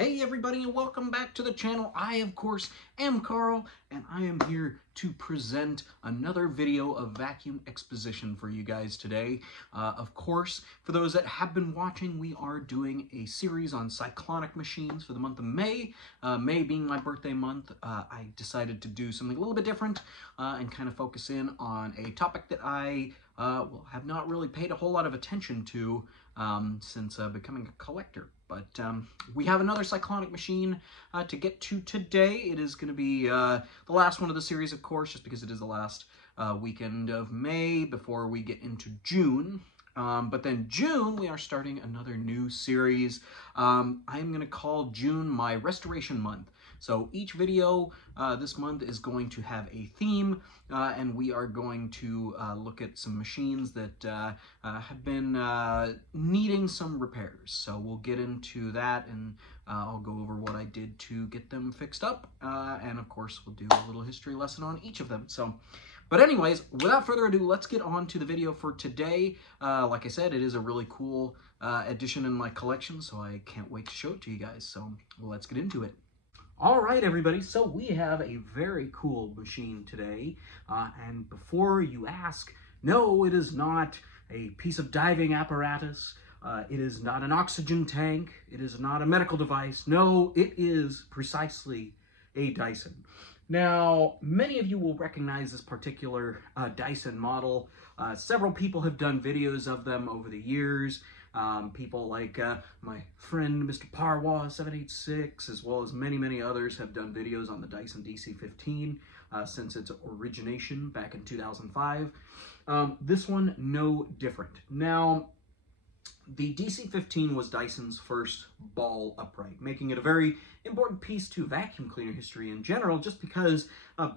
Hey everybody, and welcome back to the channel. I, of course, am Carl, and I am here to present another video of vacuum exposition for you guys today. Of course, for those that have been watching, we are doing a series on cyclonic machines for the month of May. May being my birthday month, I decided to do something a little bit different and kind of focus in on a topic that I have not really paid a whole lot of attention to since becoming a collector. But we have another cyclonic machine to get to today. It is going to be the last one of the series, of course, just because it is the last weekend of May before we get into June. But then June, we are starting another new series. I'm going to call June my restoration month. So each video this month is going to have a theme, and we are going to look at some machines that have been needing some repairs. So we'll get into that, and I'll go over what I did to get them fixed up, and of course we'll do a little history lesson on each of them. But anyways, without further ado, let's get on to the video for today. Like I said, it is a really cool addition in my collection, so I can't wait to show it to you guys. So let's get into it. All right, everybody, so we have a very cool machine today, and before you ask, no, it is not a piece of diving apparatus, it is not an oxygen tank, it is not a medical device, no, it is precisely a Dyson. Now, many of you will recognize this particular Dyson model. Several people have done videos of them over the years. People like my friend Mr. Parwa 786, as well as many others, have done videos on the Dyson DC-15 since its origination back in 2005. This one, no different. Now, the DC-15 was Dyson's first ball upright, making it a very important piece to vacuum cleaner history in general, just because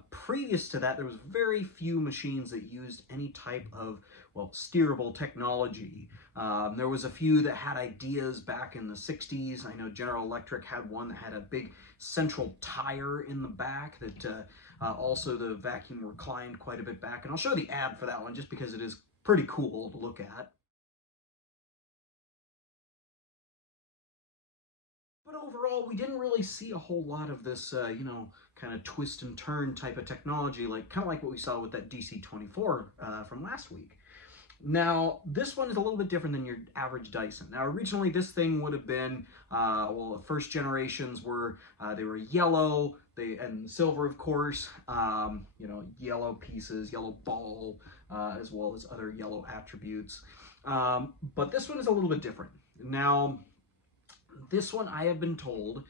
previous to that, there was very few machines that used any type of, well, steerable technology. There was a few that had ideas back in the 60s. I know General Electric had one that had a big central tire in the back that also the vacuum reclined quite a bit back. And I'll show the ad for that one just because it is pretty cool to look at. But overall, we didn't really see a whole lot of this, you know, kind of twist and turn type of technology, kind of like what we saw with that DC-24 from last week. Now, this one is a little bit different than your average Dyson. Now, originally, this thing would have been, well, the first generations were, they were yellow, and silver, of course, you know, yellow pieces, yellow ball, as well as other yellow attributes. But this one is a little bit different. Now, this one, I have been told,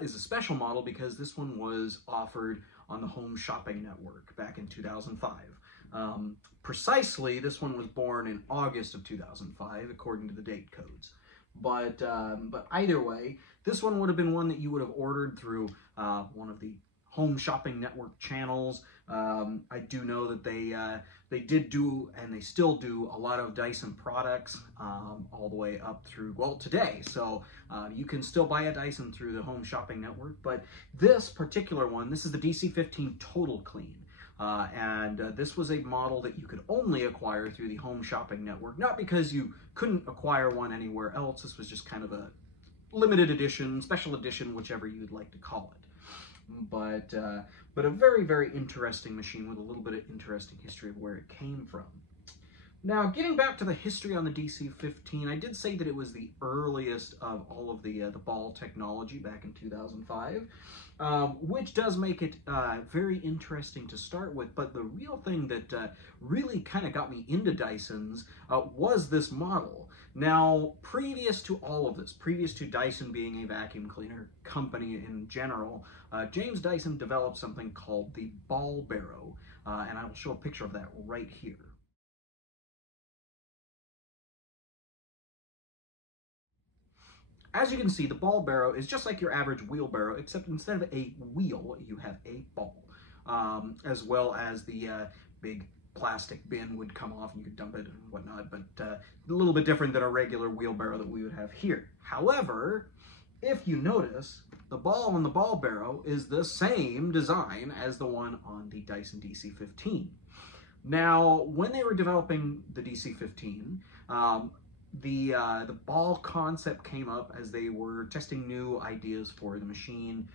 is a special model because this one was offered on the Home Shopping Network back in 2005. Precisely, this one was born in August of 2005, according to the date codes. But either way, this one would have been one that you would have ordered through one of the Home Shopping Network channels. I do know that they did do, and they still do, a lot of Dyson products all the way up through, well, today. So you can still buy a Dyson through the Home Shopping Network, but this particular one, this is the DC-15 Total Clean. And this was a model that you could only acquire through the Home Shopping Network, not because you couldn't acquire one anywhere else. This was just kind of a limited edition, special edition, whichever you'd like to call it. But a very interesting machine with a little bit of interesting history of where it came from. Now, getting back to the history on the DC-15, I did say that it was the earliest of all of the ball technology back in 2005, which does make it very interesting to start with. But the real thing that really kind of got me into Dysons was this model. Now, previous to all of this, previous to Dyson being a vacuum cleaner company in general, James Dyson developed something called the ball barrow, and I will show a picture of that right here. As you can see, the ball barrow is just like your average wheelbarrow, except instead of a wheel, you have a ball, as well as the big plastic bin would come off and you could dump it and whatnot, but a little bit different than a regular wheelbarrow that we would have here. However, if you notice, the ball on the ball barrow is the same design as the one on the Dyson DC-15. Now, when they were developing the DC-15, The ball concept came up as they were testing new ideas for the machine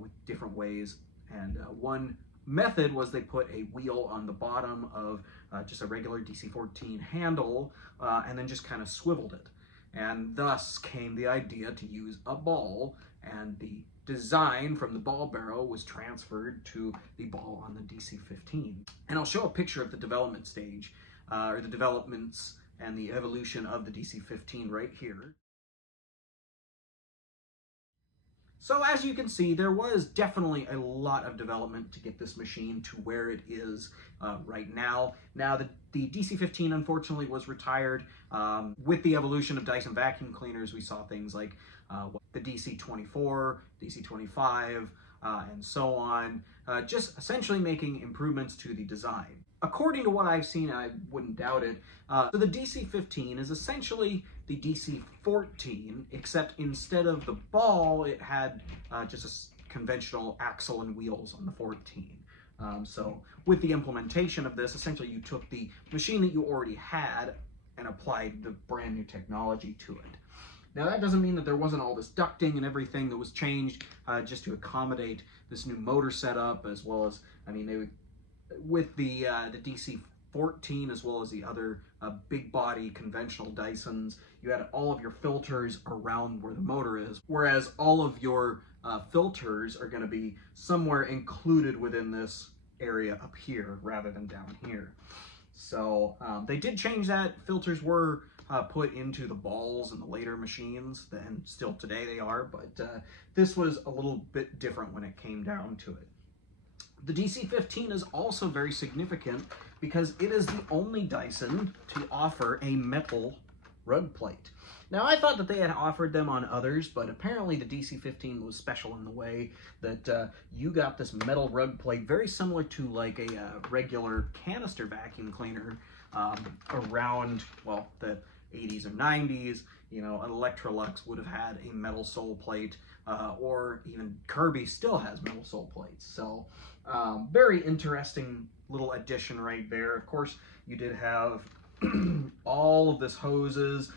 with different ways. And one method was they put a wheel on the bottom of just a regular DC-14 handle and then just kind of swiveled it. And thus came the idea to use a ball, and the design from the ball barrel was transferred to the ball on the DC-15. And I'll show a picture of the development stage, or the developments and the evolution of the DC-15 right here. So as you can see, there was definitely a lot of development to get this machine to where it is right now. Now, the DC-15 unfortunately was retired. With the evolution of Dyson vacuum cleaners, we saw things like the DC-24, DC-25, and so on, just essentially making improvements to the design. According to what I've seen, I wouldn't doubt it, so the DC-15 is essentially the DC-14, except instead of the ball, it had just a conventional axle and wheels on the 14. So with the implementation of this, essentially you took the machine that you already had and applied the brand new technology to it. Now that doesn't mean that there wasn't all this ducting and everything that was changed just to accommodate this new motor setup, as well as, I mean, with the DC-14 as well as the other big body conventional Dysons, you had all of your filters around where the motor is, whereas all of your filters are going to be somewhere included within this area up here rather than down here. So they did change that. Filters were put into the balls in the later machines, and still today they are, but this was a little bit different when it came down to it. The DC-15 is also very significant because it is the only Dyson to offer a metal rug plate. Now, I thought that they had offered them on others, but apparently the DC-15 was special in the way that you got this metal rug plate, very similar to like a regular canister vacuum cleaner around, well, the 80s or 90s. You know, an Electrolux would have had a metal sole plate, or even Kirby still has metal sole plates. So very interesting little addition right there. Of course, you did have all of this hoses.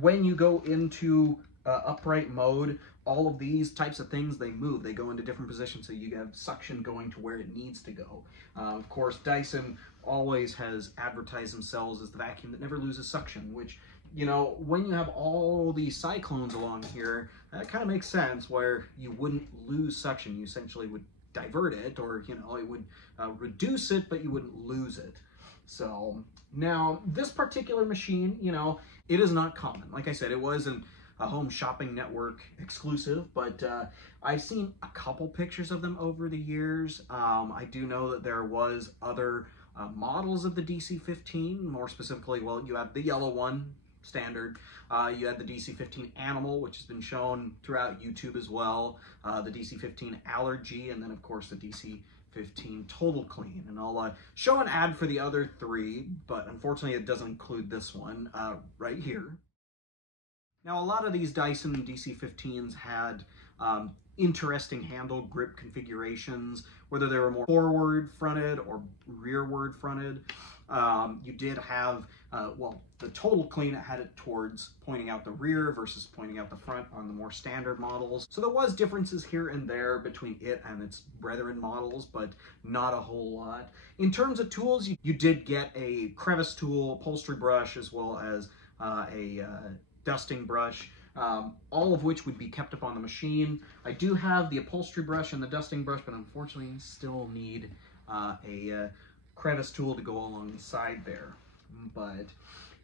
When you go into upright mode, all of these types of things, they move. They go into different positions, so you have suction going to where it needs to go. Of course, Dyson always has advertised themselves as the vacuum that never loses suction, which, you know, when you have all these cyclones along here, that kind of makes sense where you wouldn't lose suction. You essentially would divert it, or, you know, it would reduce it, but you wouldn't lose it. So now this particular machine, you know, it is not common. Like I said, it wasn't a Home Shopping Network exclusive, but I've seen a couple pictures of them over the years. I do know that there was other models of the DC-15, more specifically, well, you have the yellow one, standard. You had the DC-15 Animal, which has been shown throughout YouTube as well, the DC-15 Allergy, and then of course the DC-15 Total Clean. And I'll show an ad for the other three, but unfortunately it doesn't include this one right here. Now, a lot of these Dyson DC-15s had interesting handle grip configurations, whether they were more forward fronted or rearward fronted. You did have, well, the Total Clean, it had it towards pointing out the rear versus pointing out the front on the more standard models. So there was differences here and there between it and its brethren models, but not a whole lot. In terms of tools, you did get a crevice tool, upholstery brush, as well as a dusting brush, all of which would be kept up on the machine. I do have the upholstery brush and the dusting brush, but unfortunately still need a crevice tool to go along the side there. But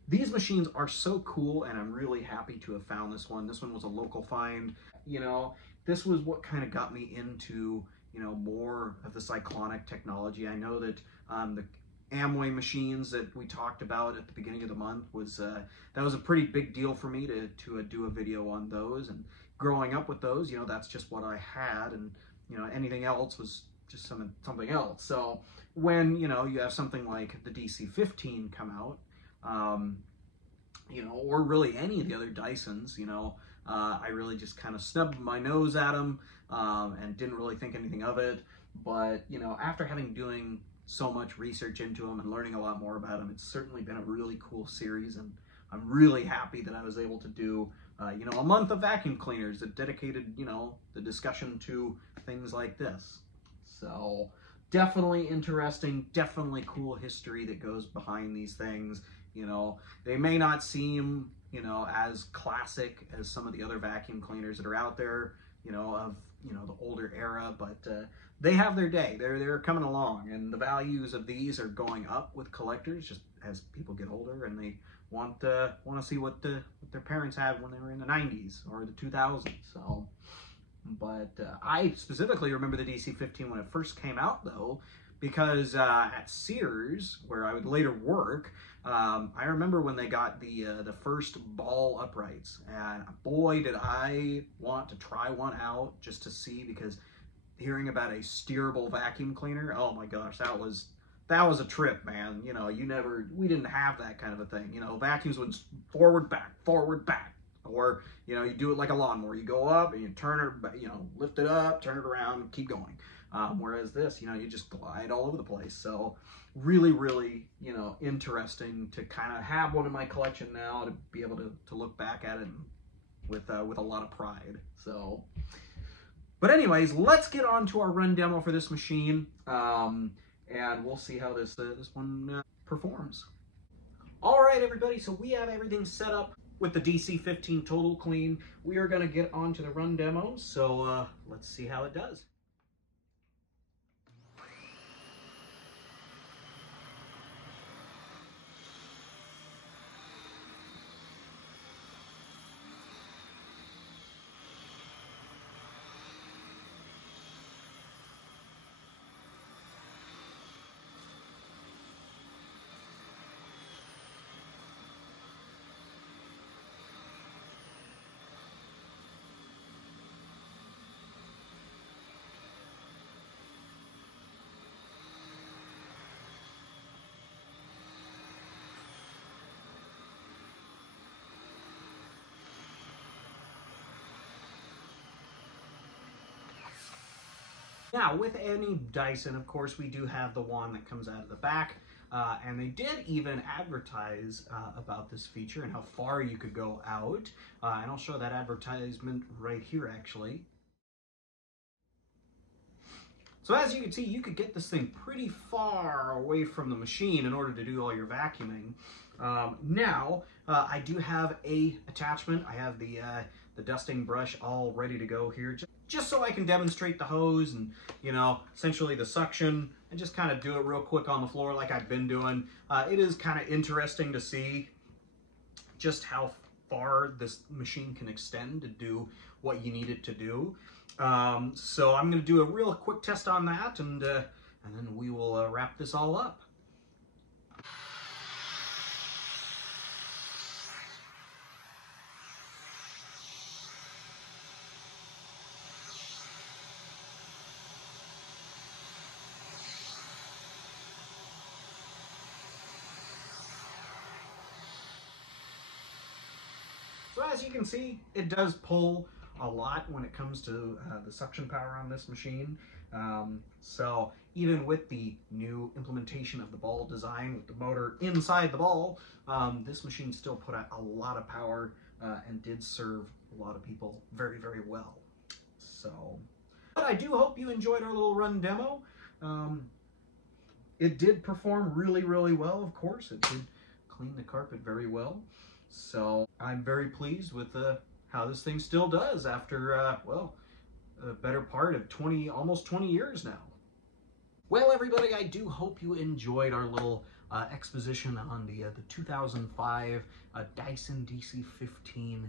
these machines are so cool, and I'm really happy to have found this one. This one was a local find. You know, this was what kind of got me into, you know, more of the cyclonic technology. I know that the Amway machines that we talked about at the beginning of the month was that was a pretty big deal for me to do a video on those. And growing up with those, you know, that's just what I had, and you know, anything else was just something else. So when, you know, you have something like the DC-15 come out, you know, or really any of the other Dysons, you know, I really just kind of snubbed my nose at them and didn't really think anything of it. But, you know, after doing so much research into them and learning a lot more about them, it's certainly been a really cool series, and I'm really happy that I was able to do, you know, a month of vacuum cleaners that dedicated, you know, the discussion to things like this. So definitely interesting, definitely cool history that goes behind these things. You know, they may not seem, you know, as classic as some of the other vacuum cleaners that are out there, you know, of, you know, the older era, but they have their day. They're coming along, and the values of these are going up with collectors just as people get older and they want to see what their parents had when they were in the 90s or the 2000s. So, but I specifically remember the DC-15 when it first came out, though, because at Sears, where I would later work, I remember when they got the first ball uprights, and boy, did I want to try one out just to see, because hearing about a steerable vacuum cleaner, oh my gosh, that was a trip, man. You know, we didn't have that kind of a thing. You know, vacuums would forward, back, or, you know, you do it like a lawnmower. You go up and you turn it, you know, lift it up, turn it around, keep going. Whereas this, you know, you just glide all over the place. So really, really, you know, interesting to kind of have one in my collection now, to be able to look back at it with a lot of pride. So, but anyways, let's get on to our run demo for this machine, and we'll see how this one performs. All right, everybody, so we have everything set up with the DC-15 Total Clean. We are going to get on to the run demo, so let's see how it does. Now, with any Dyson, of course, we do have the wand that comes out of the back, and they did even advertise about this feature and how far you could go out, and I'll show that advertisement right here, actually. So as you can see, you could get this thing pretty far away from the machine in order to do all your vacuuming. Now, I do have a attachment. I have the dusting brush all ready to go here, just so I can demonstrate the hose and, you know, essentially the suction, and just kind of do it real quick on the floor like I've been doing. It is kind of interesting to see just how far this machine can extend to do what you need it to do. So I'm going to do a real quick test on that, and then we will wrap this all up. So as you can see, it does pull a lot when it comes to the suction power on this machine. So even with the new implementation of the ball design with the motor inside the ball, this machine still put out a lot of power and did serve a lot of people very, very well. So, but I do hope you enjoyed our little run demo. It did perform really, really well, of course. It did clean the carpet very well. So I'm very pleased with how this thing still does after, well, a better part of almost 20 years now. Well, everybody, I do hope you enjoyed our little exposition on the 2005 Dyson DC-15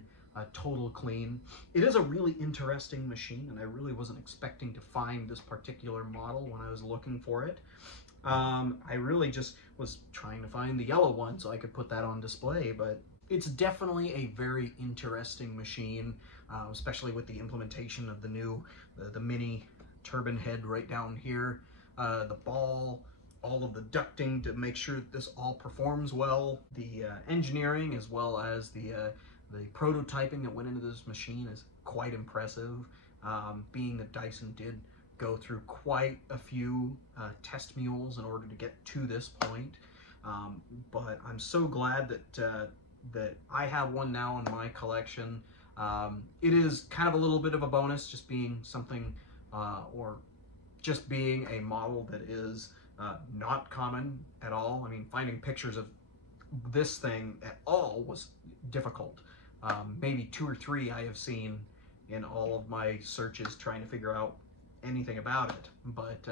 Total Clean. It is a really interesting machine, and I really wasn't expecting to find this particular model when I was looking for it. I really just was trying to find the yellow one so I could put that on display, but it's definitely a very interesting machine, especially with the implementation of the new, the mini turbine head right down here, the ball, all of the ducting to make sure that this all performs well. The engineering as well as the prototyping that went into this machine is quite impressive, being that Dyson did go through quite a few test mules in order to get to this point. But I'm so glad that that I have one now in my collection. It is kind of a little bit of a bonus, just being something, or just being a model that is not common at all. I mean, finding pictures of this thing at all was difficult. Maybe 2 or 3 I have seen in all of my searches trying to figure out anything about it. But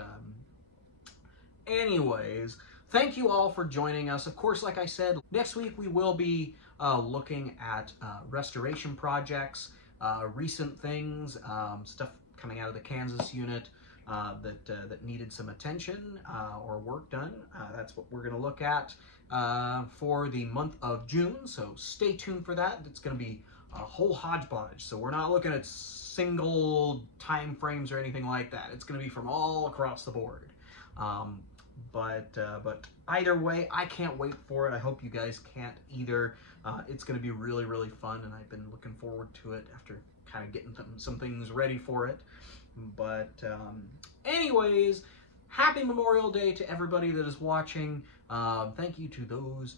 anyways, thank you all for joining us. Of course, like I said, next week we will be looking at restoration projects, recent things, stuff coming out of the Kansas unit that needed some attention or work done. That's what we're going to look at for the month of June, so stay tuned for that. It's going to be a whole hodgepodge, so we're not looking at single time frames or anything like that. It's going to be from all across the board. But either way, I can't wait for it. I hope you guys can't either. It's going to be really, really fun, and I've been looking forward to it after kind of getting some things ready for it. But anyways, happy Memorial Day to everybody that is watching. Thank you to those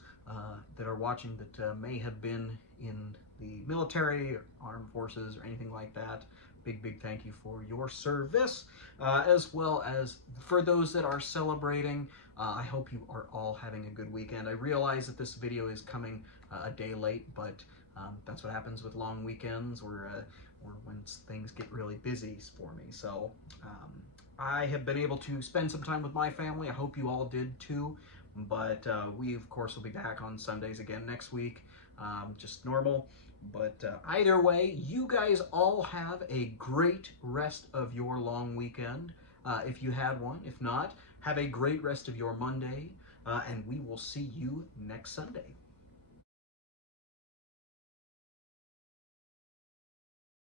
that are watching that may have been in the military or armed forces or anything like that. Big thank you for your service, as well as for those that are celebrating. I hope you are all having a good weekend. I realize that this video is coming a day late, but that's what happens with long weekends, or when things get really busy for me. So I have been able to spend some time with my family. I hope you all did too. But we, of course, will be back on Sundays again next week, just normal. But either way, you guys all have a great rest of your long weekend, if you had one. If not, have a great rest of your Monday, and we will see you next Sunday.